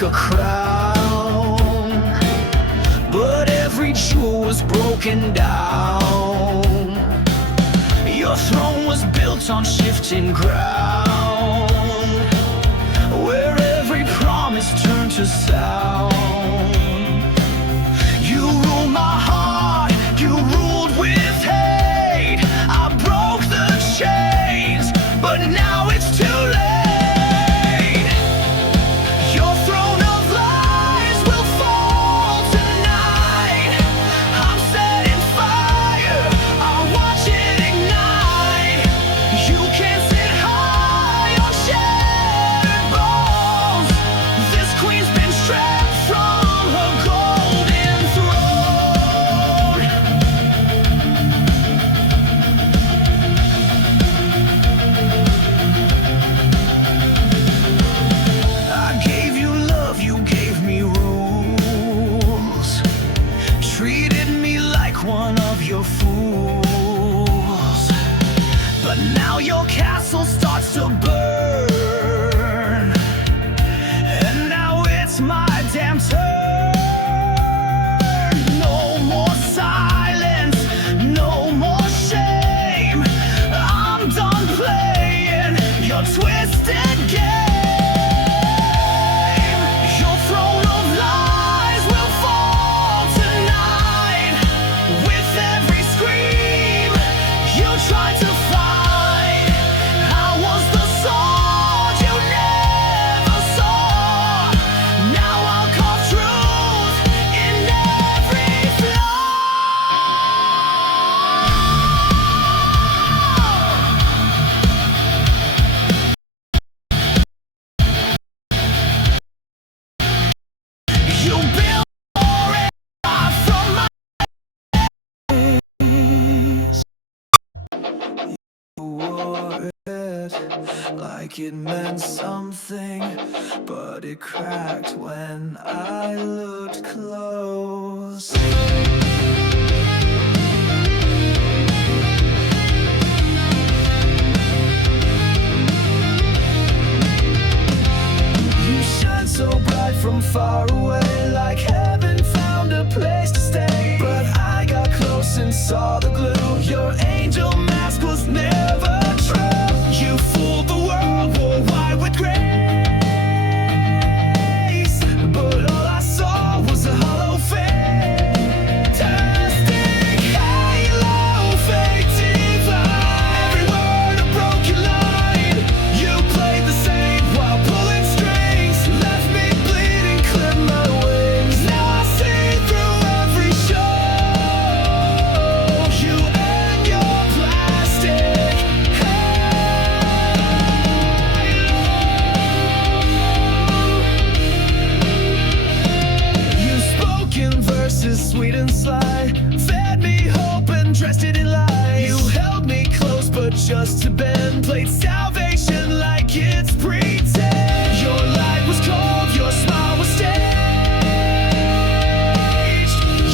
like a crown, but every jewel was broken down. Your throne was built on shifting ground, where every promise turned to sound. You ruled my heart, you ruled with hate. I broke the chains, but now it's too late. Your throne of lies will fall tonight. I'm setting fire, I watch it ignite. You can't sit high on shattered bones. This queen's been stripped from her golden throne. I gave you love, you gave me rules, treated me like one of your fools. But now your castle starts to burn, and now it's my damn turn. No more silence, no more shame. I'm done playing your twisted game. Your throne of lies will fall tonight. With every scream you tried to fight, I was the sword you never saw. Now I'll carve truth in every flaw. You built from my wore it like it meant something, but it cracked when I looked close. You shine so bright from far away, like heaven found a place to stay. But I got close and saw the glue. Your angel mask was never true. You fooled the world, wore white with grace, but all I saw was a hollow fantastic halo, fake diva. Every word a broken line. You played the same while pulling strings, left me bleeding, clipped my wings. Now I see through every show. You and your plastic halo. You spoke in verses sweet and sly, fed me hope and dressed it in lies. You held me close but just to bend, played salvation like it's pretend. Your light was cold, your smile was staged.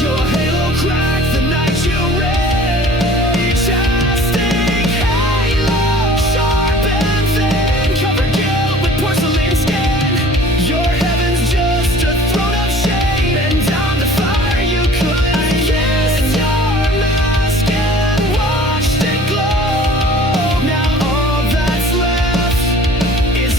Your halo cracked the night you raged. Casting halo, sharp and thin, covered guilt with porcelain skin. Your heaven's just a throne of shame, and down the fire you could. I kissed your mask and watched it glow. Now all that's left is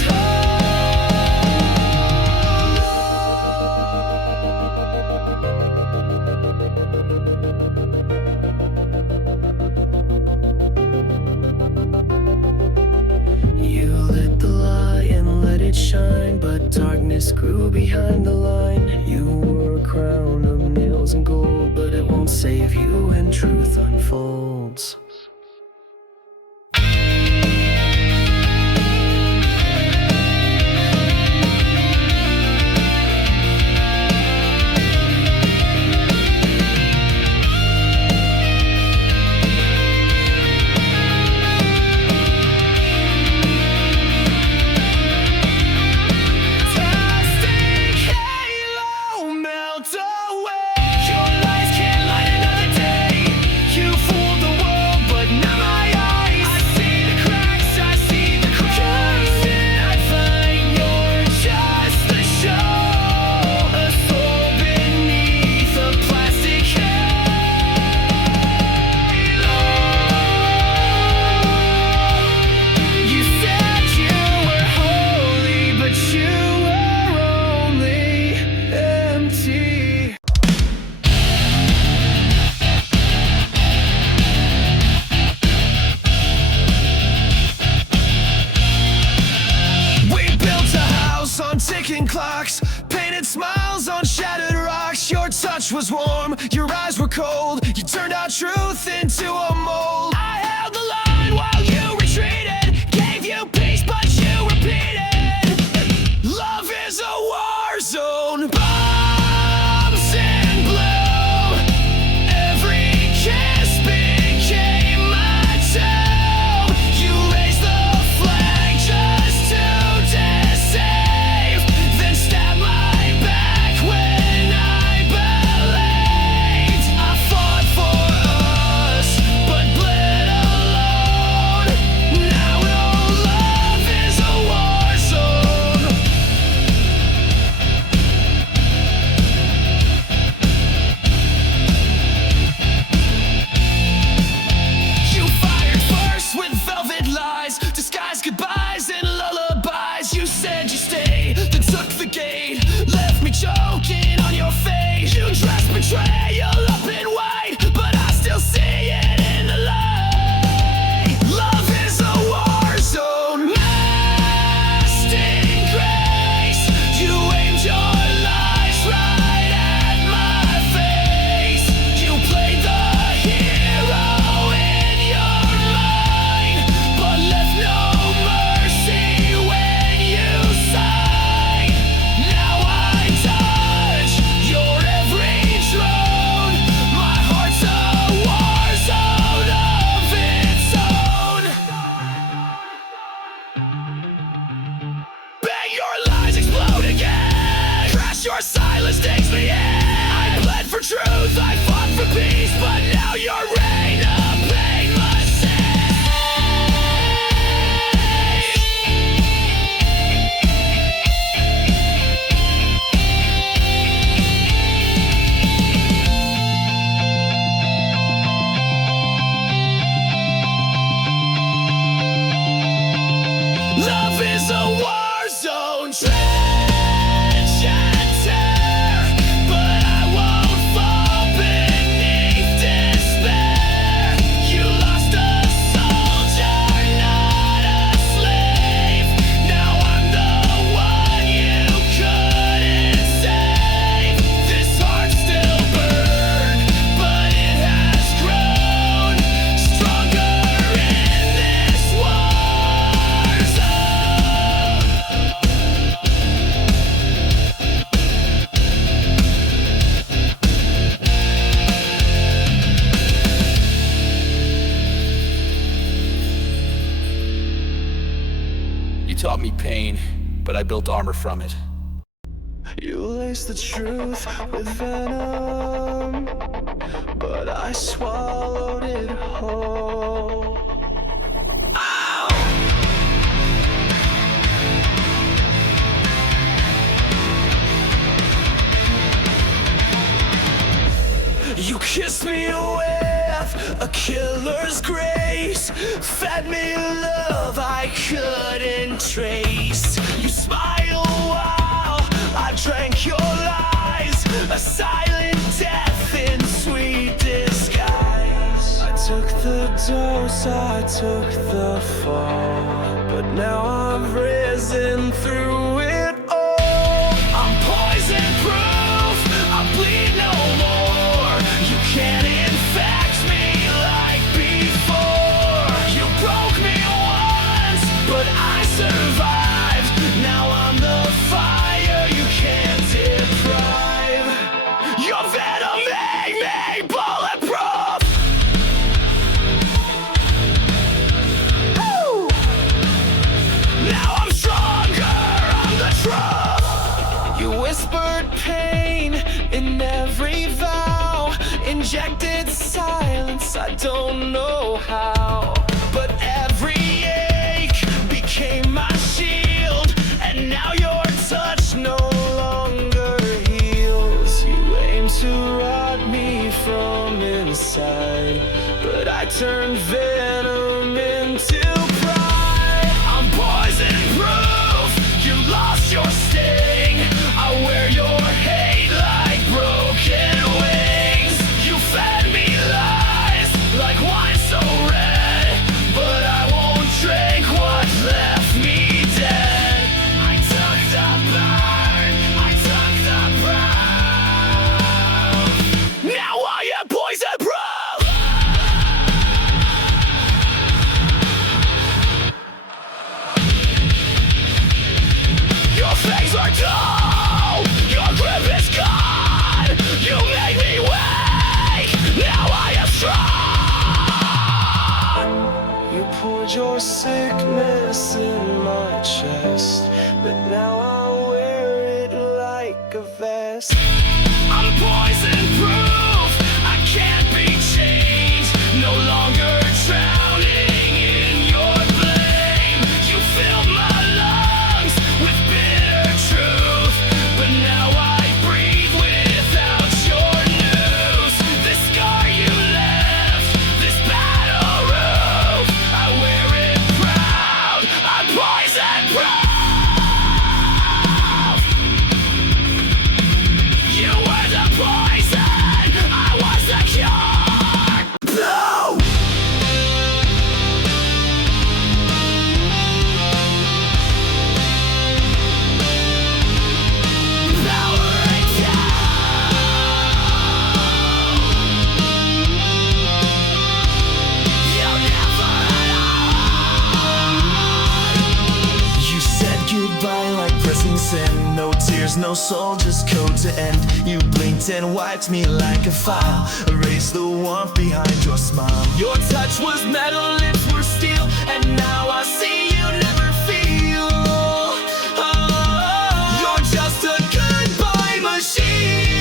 You lit the light and let it shine, but darkness grew behind the line. You wore a crown of nails and gold, but it won't save you when truth unfolds. Fantastic halo, melt away. Your lies can't light another day. You fooled the world, touch was warm, your eyes were cold. You turned our truth into a mold. I held the line while you retreated, gave you peace but you repeated. Love is a war zone. Bombs in blue. Every kiss became my tomb. You raised the flag just to deceive, then stabbed my back when I believed. I fought for us, but bled alone. Now no love is a war zone. You fired first with velvet lies, disguised goodbyes and lullabies. You said you stay, then took the gate, left me choking on your face. You dressed betrayal up in white, but I still see it in the light. Love is a war zone. Lasting grace. You aimed your lies right at my face. You played the hero in your mind, but left no mercy when you sighed. Now I touch your every drone. My heart's a war zone of its own. Bang, your lies explode again. Crash, your silence takes me in. I bled for truth, I fought for peace, but now your reign of pain must cease. Love is a war zone. Trench and tear, but I won't fall beneath despair. You lost a soldier, not a slave. Now I'm the one you couldn't save. This heart still burns, but it has grown stronger in this war zone. You taught me pain, but I built armor from it. You laced the truth with venom, but I swallowed it whole. Ow! You kissed me with a killer's grace, fed me love I couldn't trace. You smiled while I drank your lies, a silent death in sweet disguise. I took the dose, I took the fall, but now I've risen through it all. I'm poison proof, I bleed no more. You can't infect me like before. You broke me once, but I survived. Now I'm the fire you can't deprive. Your venom made me bulletproof. Woo! Now I'm stronger, I'm the truth. You whispered pain in every vow, injected silence, I don't know how. But every ache became my shield, and now your touch no longer heals. You aim to rot me from inside, but I turned venom into pride. I'm poison proof, you lost your sting. I wear your hate like broken wings. You fed me lies like wine so red. poured your sickness in my chest, but now I wear it like a vest. I'm poison proof, I can't be changed, no longer drowning in your blame. You filled my lungs with bitter truth, but now I breathe without your news. This scar you left, this battle roof, I wear it proud, I'm poison proof. You were the poison, I was the cure. No! Powering down. You'll never know. You said goodbye like pressing send. No tears, no soul, just code to end. You blinked and wiped me like a file, erased the warmth behind your smile. Your touch was metal, lips were steel, and now I see you never feel. Oh, you're just a goodbye machine.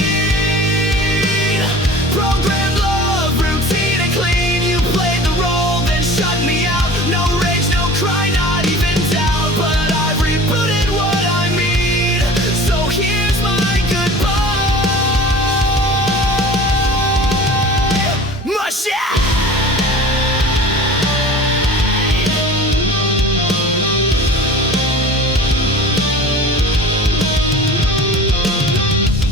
Programmed love, routine and clean. You played the role, then shut me out. No rage, no cry, not even doubt. But I've rebooted what I mean. So here's my goodbye machine.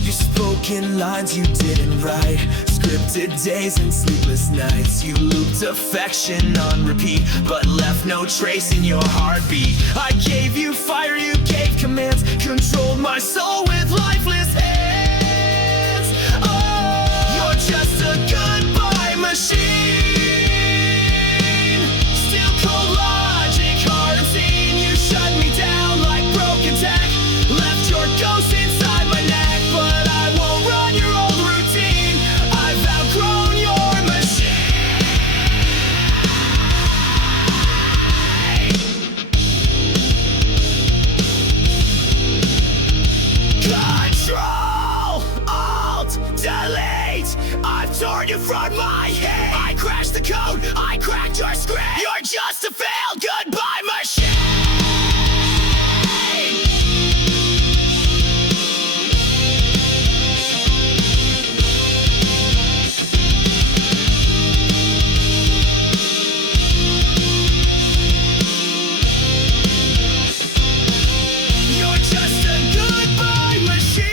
You spoke in lines you didn't write, scripted days and sleepless nights. You looped affection on repeat, but left no trace in your heartbeat. I gave you fire, you gave commands, controlled my soul with lifeless hands. Oh, you're just a goodbye machine. Still cold logic, hard and seen. You shut me down like broken tech, left your ghost inside my neck. But I won't run your old routine, I've outgrown your machine. Control, Alt, Delete, I've torn you from my head. I crashed the code, I cracked your script. You're just a failed goodbye machine. You're just a goodbye machine.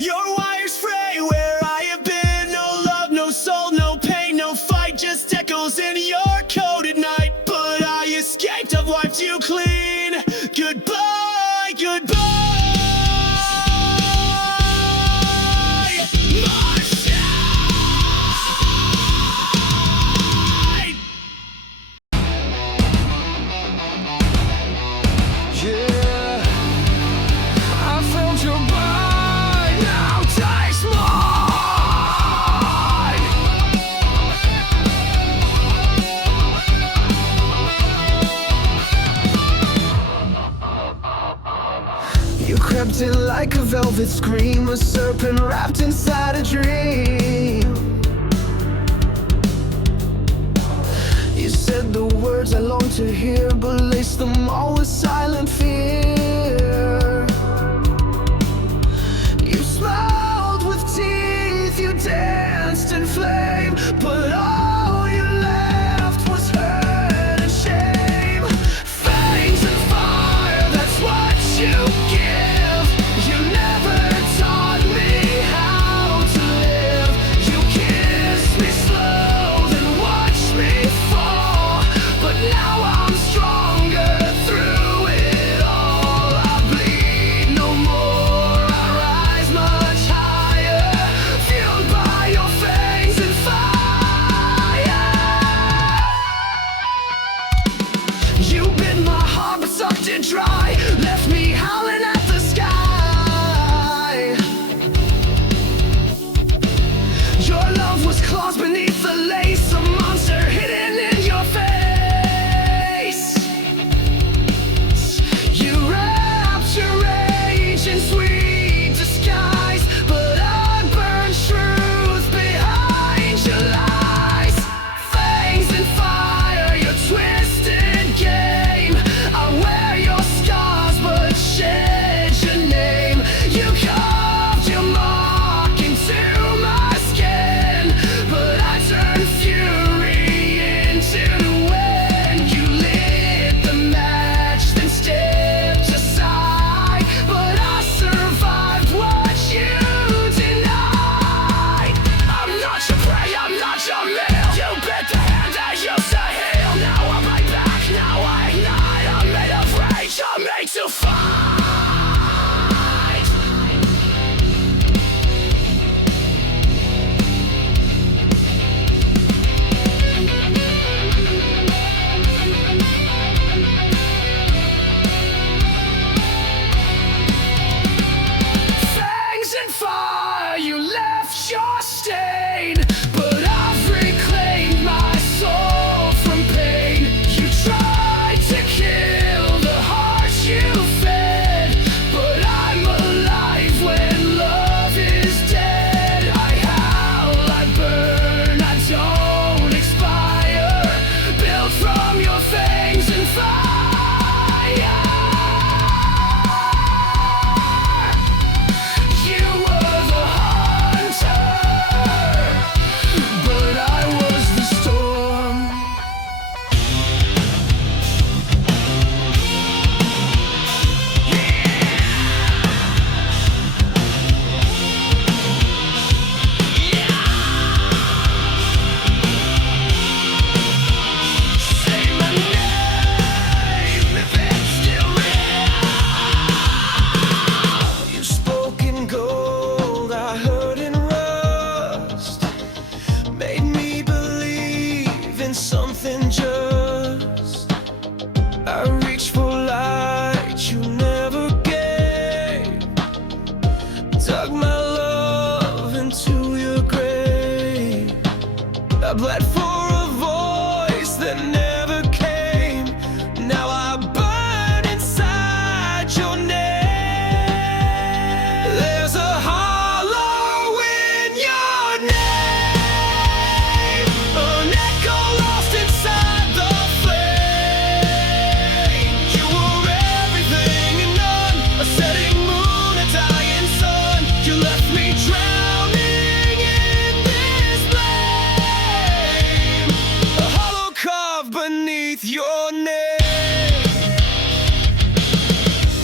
Your wires fray where I have been. No love, no soul, no pain, no fight, just echoes in your code at night. But I escaped, I've wiped you clean. Goodbye, goodbye machine. Yeah, I felt your bite, now taste mine. You crept in like a velvet scream, a serpent wrapped inside a dream. You said the words I long to hear, but laced them all with silent fear. You smiled with teeth, you danced in flame, but all you left was hurt and shame. Fangs and fire, that's what you give. You never taught me how to live. You kissed me slow, then watched me fall. But now I'm stronger through it all. in something just. I reach for light you never gave. Dug my love into your grave. I bled for a voice that never came. Now I burn inside your name. There's a hollow in your name, an echo lost inside the flame. You were everything and none, a setting moon, a dying sun. You left me drowning in this blame, a hollow carved beneath your name.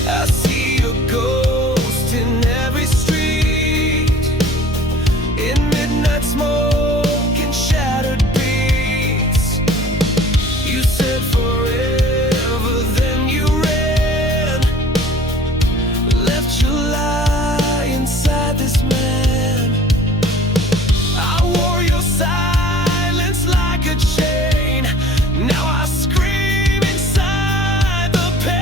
I see a ghost in every street, in midnight smoke and shattered beats. You said forever, then you ran, left your lie inside this man. I wore your silence like a chain. Now I scream inside the pain.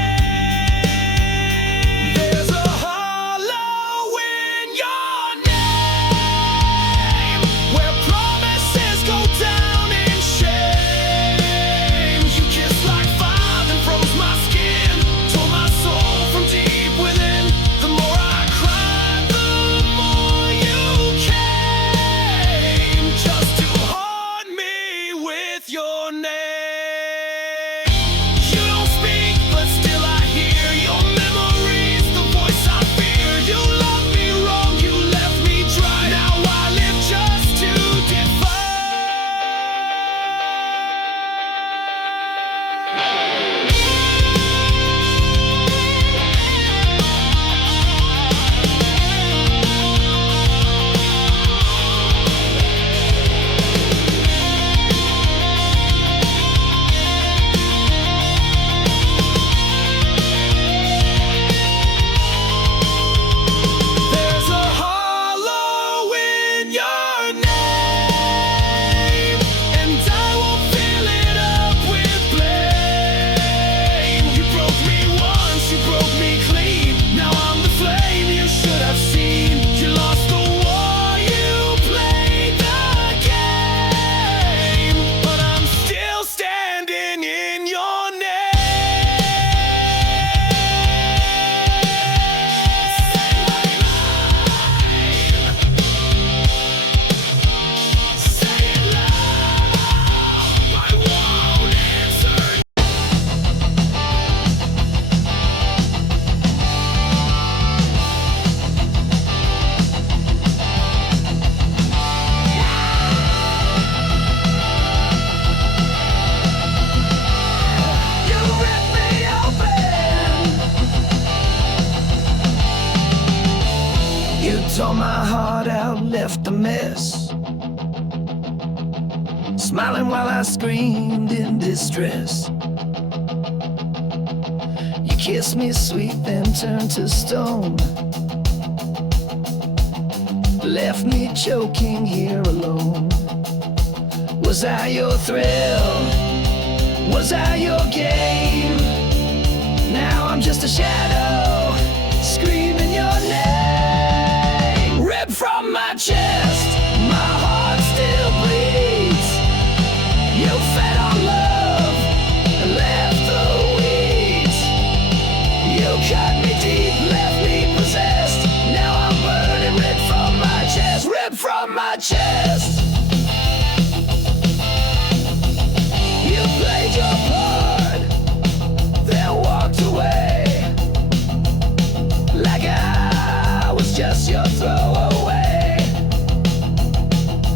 There's a hollow in your name, where promises go down in shame. You kissed like fire and froze my skin, tore my soul from deep within. The more I cried, the more you came, just to haunt me with your name. You don't speak, but still I hear your memories, the voice I fear. You loved me wrong, you left me dry. Now I live just to defy. There's a hollow in your name, and I won't fill it up with blame. You broke me once, you broke me clean. Now I'm the flame you should have seen. You lost the war, you played the game, but I'm still standing in your name. Say it loud, I won't answer. You ripped me open. You tore my heart out, left a mess, smiling while I screamed in distress. You kissed me sweet, then turned to stone, left me choking here alone. Was I your thrill? Was I your game? Now I'm just a shadow, screaming your name. Ripped from my chest, my heart still bleeds. You fed on love and left the weeds. You cut me deep, left me possessed. Now I'm burning, ripped from my chest, ripped from my chest. You played your part, then walked away, like I was just your throwaway.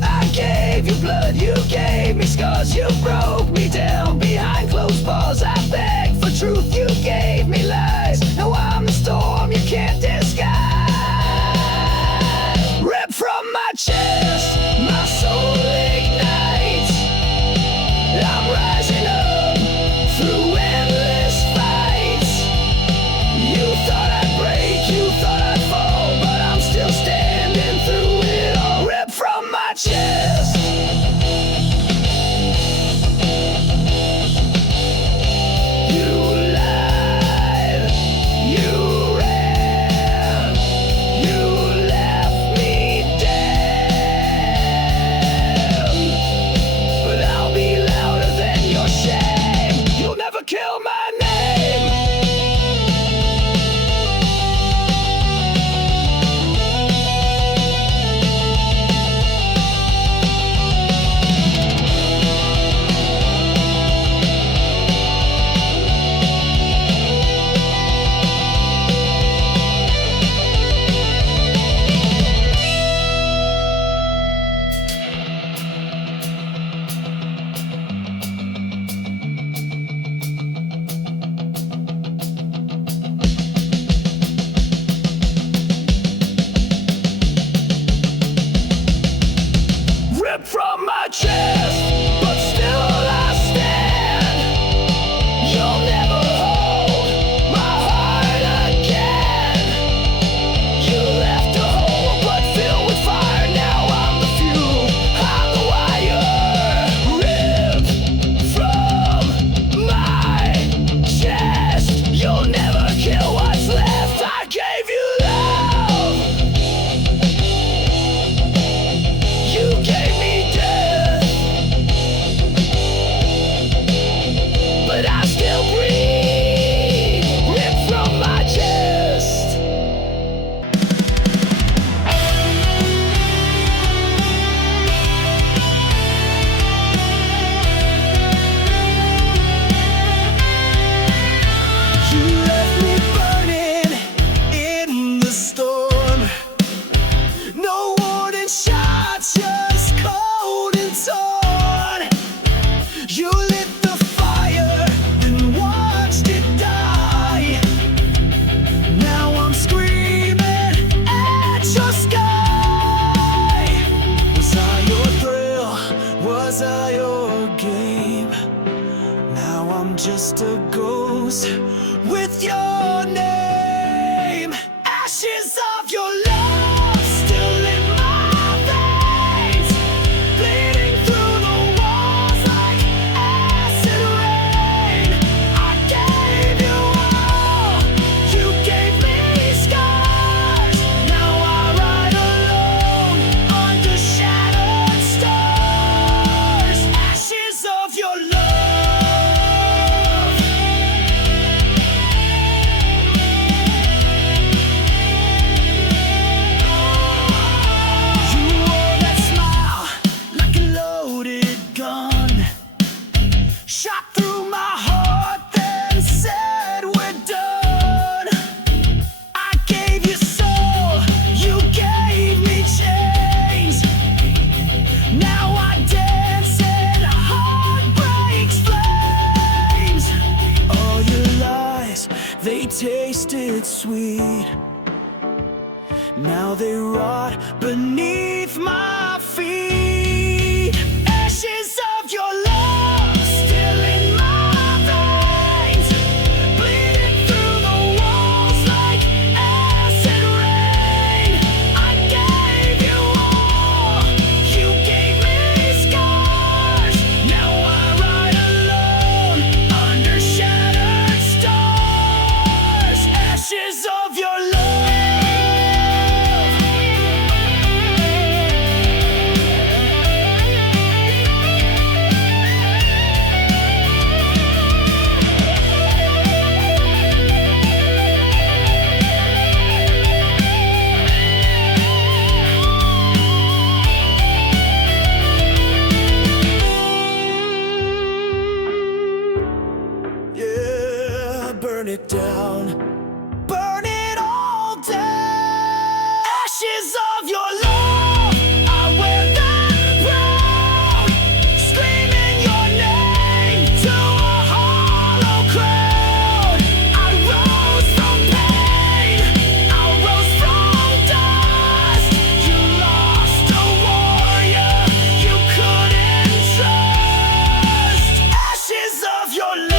I gave you blood, you gave me scars. You broke me down behind closed bars. I begged for truth, you gave me lies. Now I'm the storm you can't disguise. Ripped from my chest, my soul ignites. I'm rising up through endless fights. You thought I'd break, you thought I'd fall, but I'm still standing through it all. Ripped from my chest. just a ghost with your name. Ashes of your love still in my veins, bleeding through the walls like acid rain. I gave you all, you gave me scars. Now I ride alone under shattered stars. Ashes of your love. You wore that smile like a loaded gun, shot through my heart, then said we're done. I gave you soul, you gave me chains. Now I dance in heartbreak's flames. All your lies, they tasted sweet. Now they rot beneath my feet. Ashes of your love still in my veins, bleeding through the walls like acid rain. I gave you all, you gave me scars. Now I ride alone under shattered stars. Ashes of your love. Yeah, burn it down, burn it all down. Ashes of your love, I wear them proud, screaming your name to a hollow crowd. I rose from pain, I rose from dust. You lost a warrior you couldn't trust. Ashes of your love.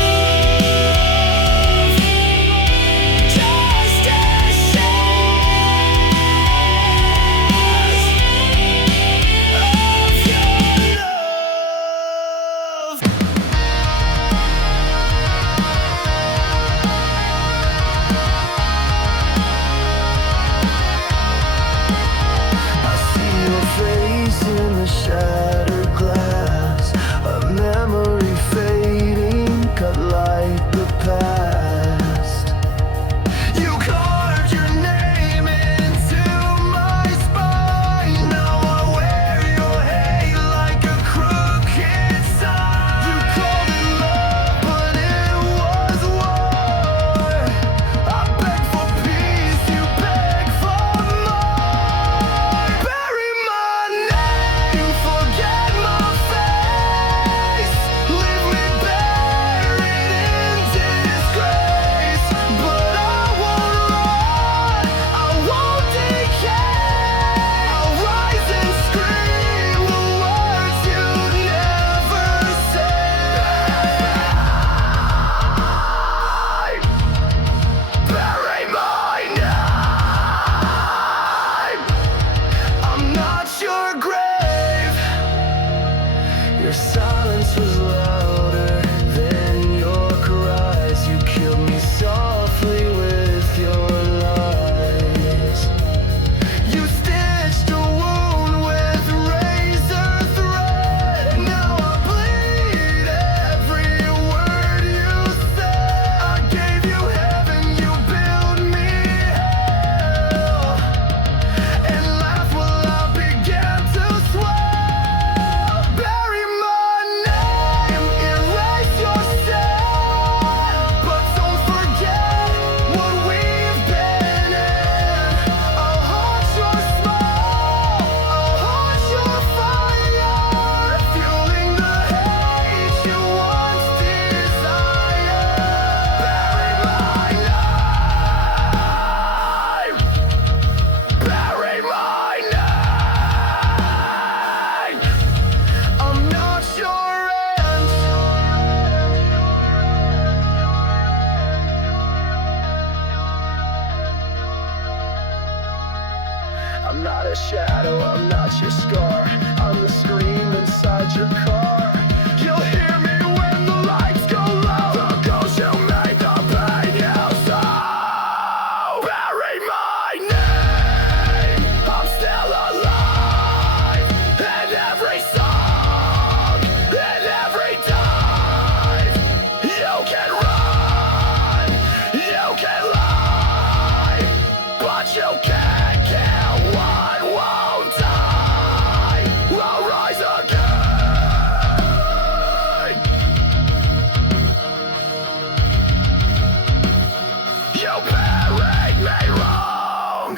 What's your scar? I'm the scream inside your car. You'll hear me when the lights go low. The ghost you made, the pain you sow. Bury my name, I'm still alive. In every song, in every dive. You can run, you can lie, but you can't kill what won't die. I'll rise again. You buried me wrong.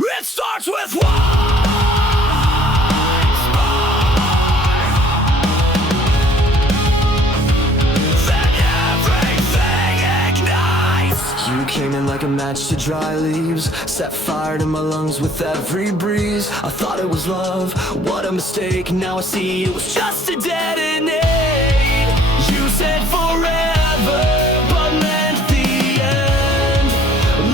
It starts with one spark, then everything ignites. You came in like a match to dry leaves, set fire to my lungs with every breeze. I thought it was love, what a mistake. Now I see it was just a detonate. You said forever, but meant the end.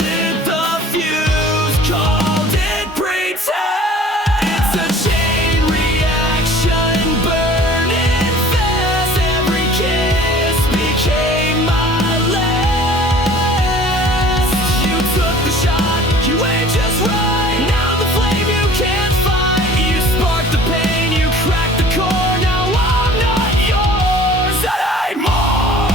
Lit the fuse, called it pretend. It's a chain reaction, burning fast. Every kiss became my last. You took the shot, you aimed just right. Now the flame you can't fight. You sparked the pain, you cracked the core. Now I'm not yours anymore.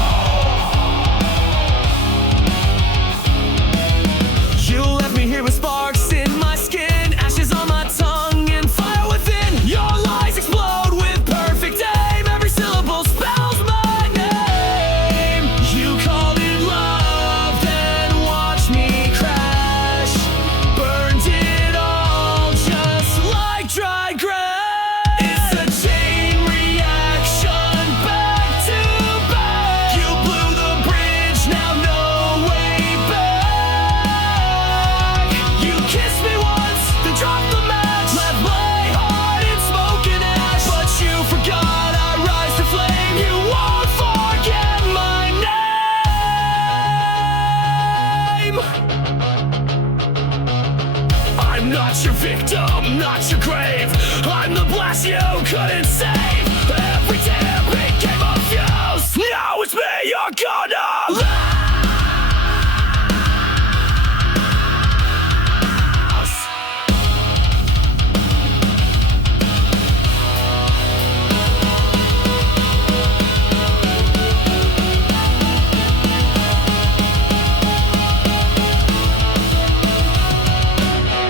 You left me here with sparks in my skin, ashes on my tongue, and fire within. Your lies explode with perfect aim. Every syllable spells my name. You called it love, then watched me crash. Burned it all just like dry grass. It's a chain reaction, back to back. You blew the bridge, now no way back. You kissed me once, then dropped the match. Left my heart in smoke and ash. But you forgot I rise to flame. You won't forget my name. I'm not your victim, not your grave. I'm the blast you couldn't save. Every tear became a fuse. Now it's me you're gonna lose.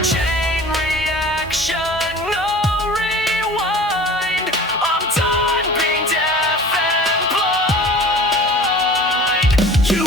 Chain reaction, no rewind. I'm done being deaf and blind. You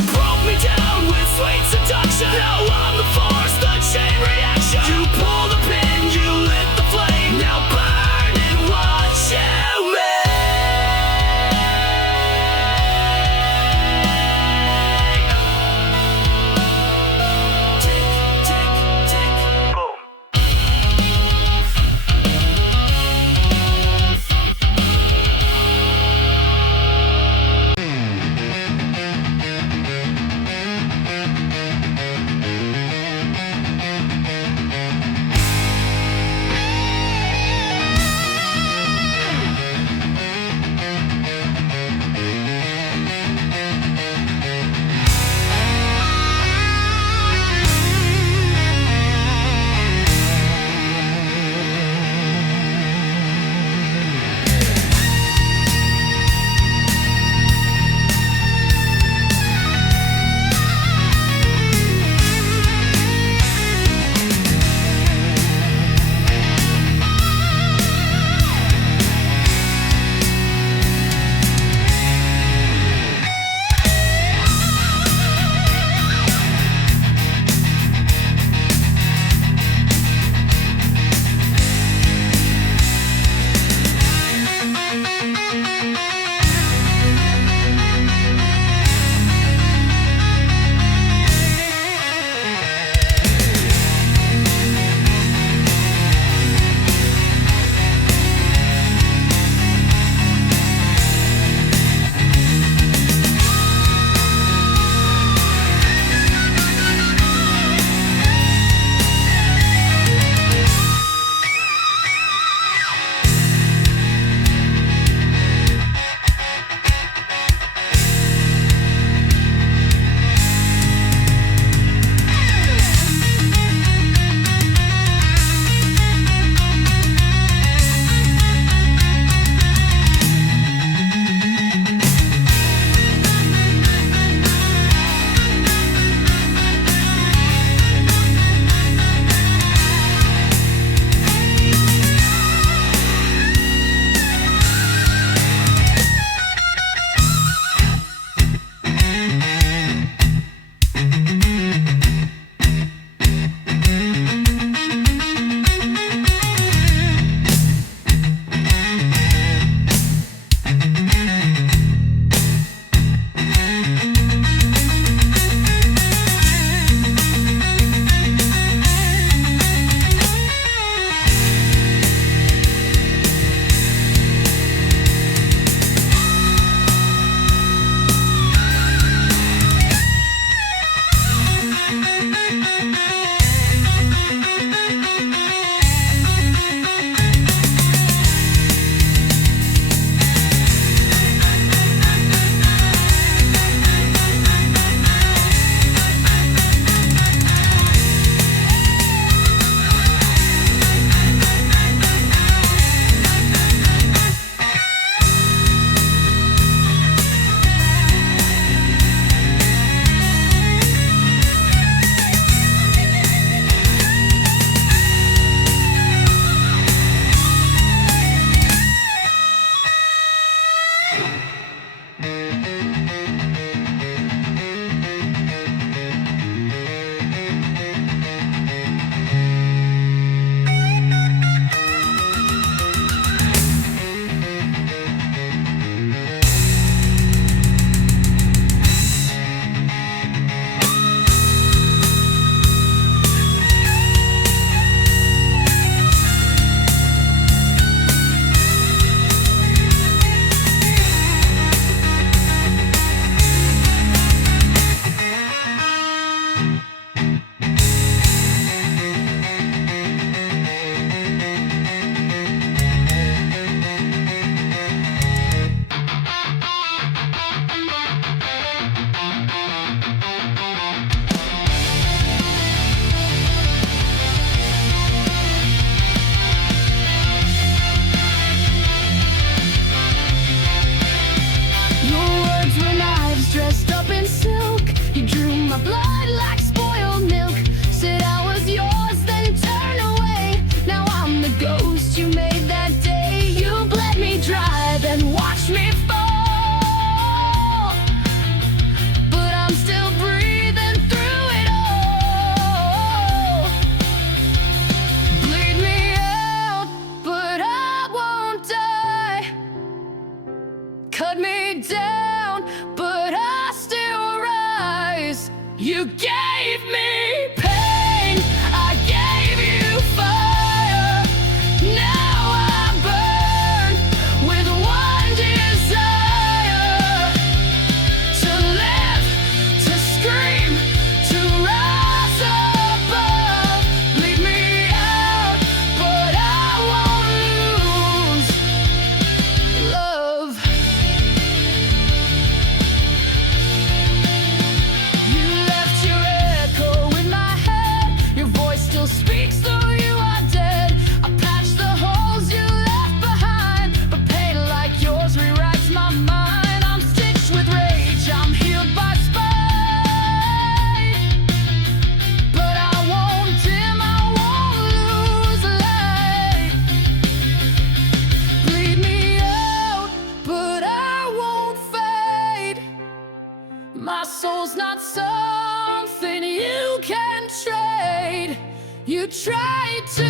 You tried to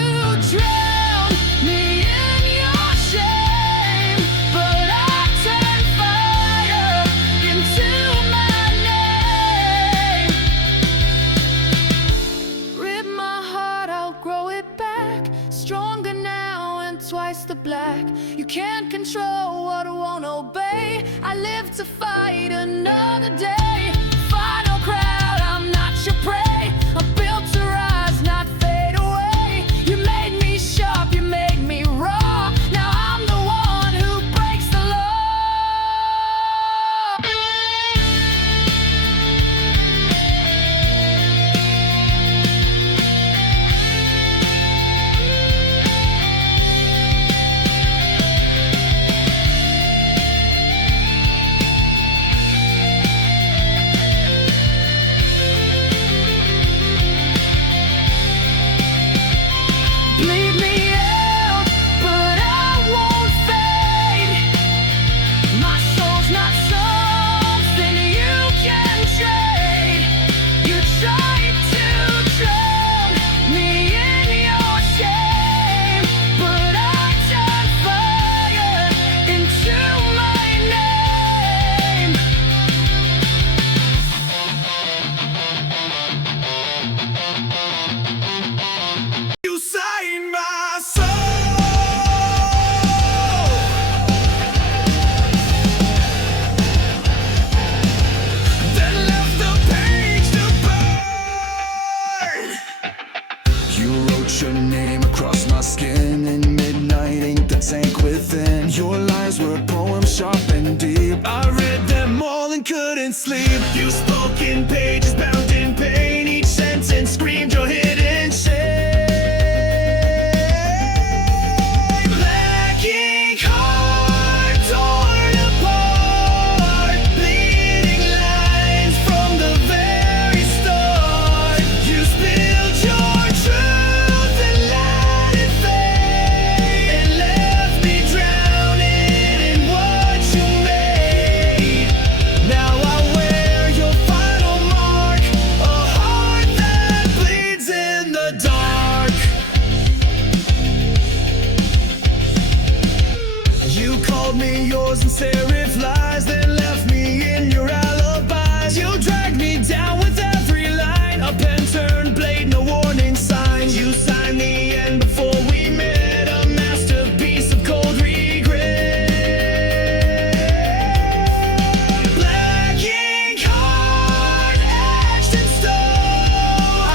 drown me in your shame, but I turned fire into my name. Rip my heart, I'll grow it back, stronger now and twice the black. You can't control what won't obey. I live to fight another day. Final crowd, I'm not your prey. I'm built to rise, not fade away. You made me sharp, you made me raw. Now I'm the one who breaks the law. Bleed me out, but I won't fade. My soul's not something you can trade. You tried to drown me in your shame, but I turned fire into my name. You saved my soul, then left the page to burn. You wrote your name across my skin in midnight ink, the tank within. Your lines were poems sharp and deep. I read them all and couldn't sleep. You spoke in pages bound in pain. Each sentence screamed your hidden shame. Black ink heart torn apart, bleeding lines from the very start. You spilled your truth and let it fade, and left me drowning in what you made. Now I wear your final mark, a heart that bleeds in the dark. You called me yours in serif lies, then left me in your alibis. You dragged me down with every line, a pen turned blade, no warning signs. You signed the end before we met, a masterpiece of cold regret. Black ink heart etched in stone.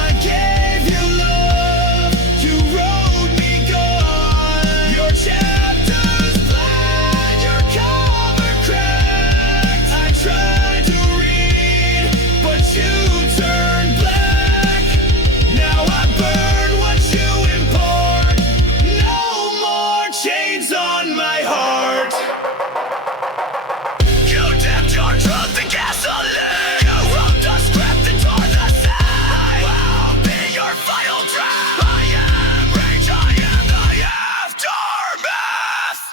I gave you love, you wrote me gone. Your chapters blank, your cover cracked. I tried to read, but you turned black. Now I burn what you import. No more chains on my heart. You dipped your truth in gasoline. You wrote the script and tore the side. I'll be your final draft. I am rage, I am the aftermath.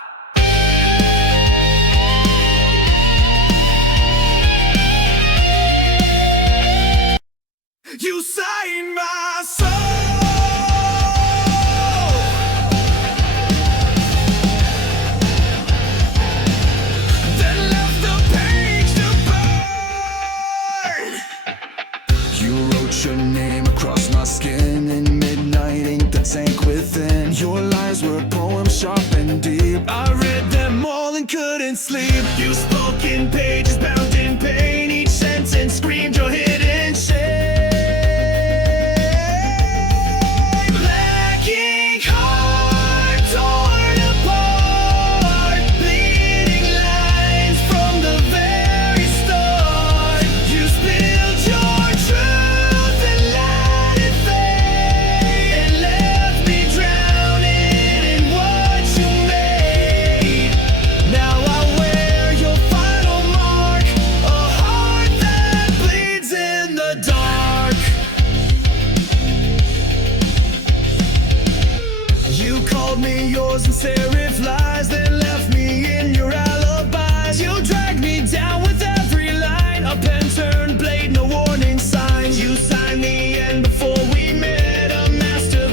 You saved my soul, then left the page to burn. You wrote your name across my skin in midnight ink, the tank within. Your lines were poems sharp and deep. I read them all and couldn't sleep. You spoke in pages bound in pain. Each sentence screamed your hidden shame. Black ink heart torn apart, bleeding lines from the very start. You spilled your truth and let it fade, and left me drowning in what you made. Now I wear your final mark, a heart that bleeds in the dark. You called me yours in serif lies, then left me in your alibis. You dragged me down with every line, a pen turned blade, no warning signs. You signed the end before we met, a master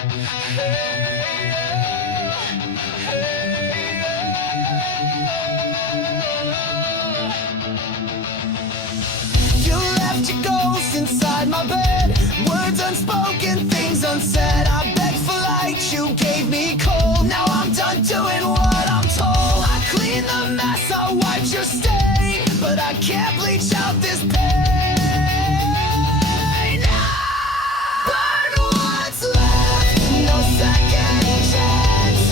You left your ghost inside my bed, words unspoken, things unsaid. I begged for light, you gave me cold. Now I'm done doing what I'm told. I cleaned the mess, I wiped your stain, but I can't bleach out this pain. Burn what's left, no second chance.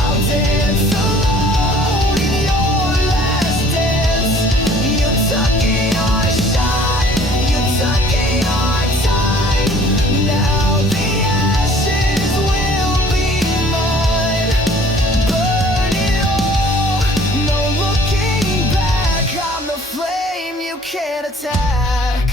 I'll dance alone in your last dance. You took your shot, you took your time. Now the ashes will be mine. Burn it all, no looking back. I'm the flame you can't attack.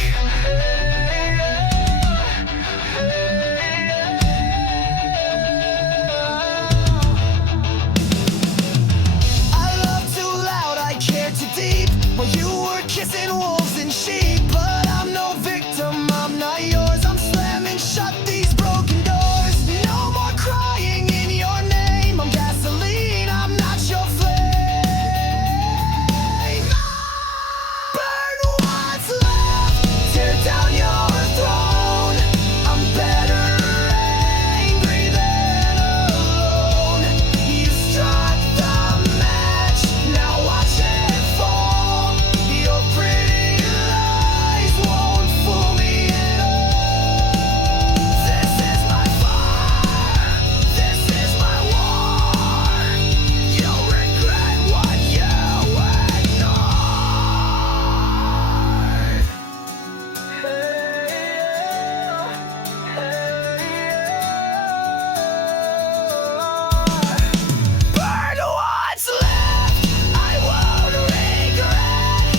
I loved too loud, I cared too deep. While you were kissing wolves and sheep. But I'm no victim, I'm not yours. I'm slamming shut these broken doors. No more crying in your name. I'm gasoline, I'm not your flame. Burn what's left, tear down your throne. I'm better angry than alone. You struck the match, now watch it fall. Your pretty lies won't fool me at all. This is my fire, this is my war. You'll regret what you ignored. Burn what's left, I won't regret.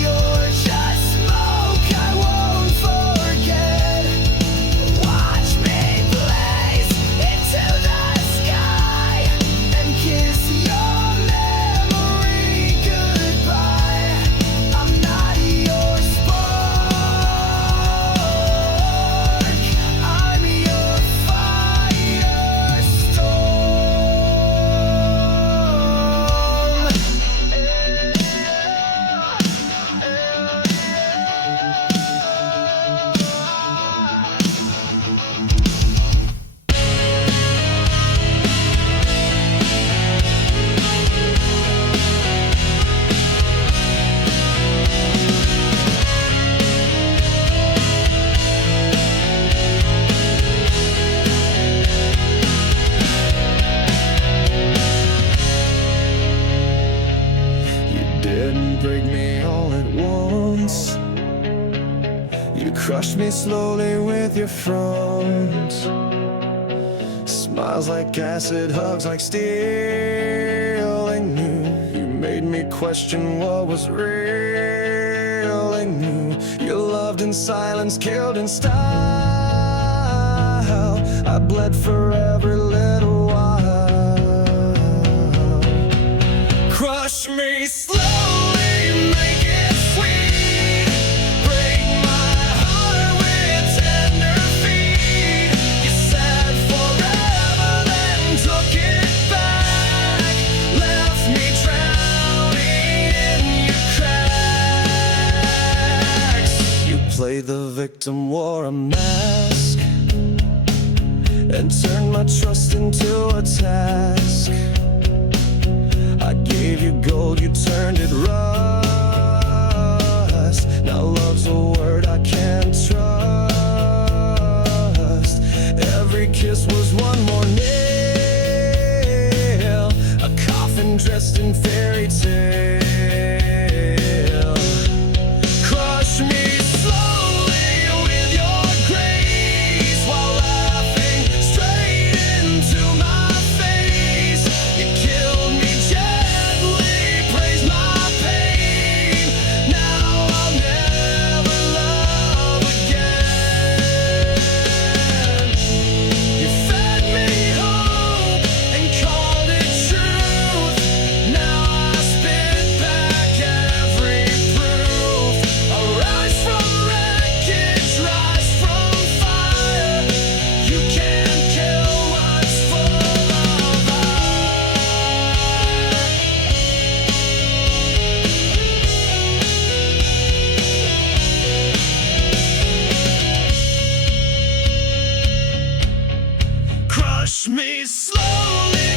You're just smoke, I won't forget. Watch me blaze into the sky and kiss your memory goodbye. I'm not your spark, I'm your You didn't break me all at once. You crushed me slowly with your front. Smiles like acid, hugs like steel. I knew you made me question what was real. I knew you loved in silence, killed in style. I bled for every little while. Crush me slowly, make it sweet. Break my heart with tender feet. You said forever, then took it back. Left me drowning in your cracks. You played the victim, wore a mask, and turned my trust into a task. I gave you gold, you turned it rust. Now love's a word I can't trust. Every kiss was one more nail, a coffin dressed in fairy tale. Crush me slowly with your grace, while laughing straight into my face. You killed me gently, praised my pain. Now I'll never love again. You fed me hope and called it truth. Now I spit push me slowly.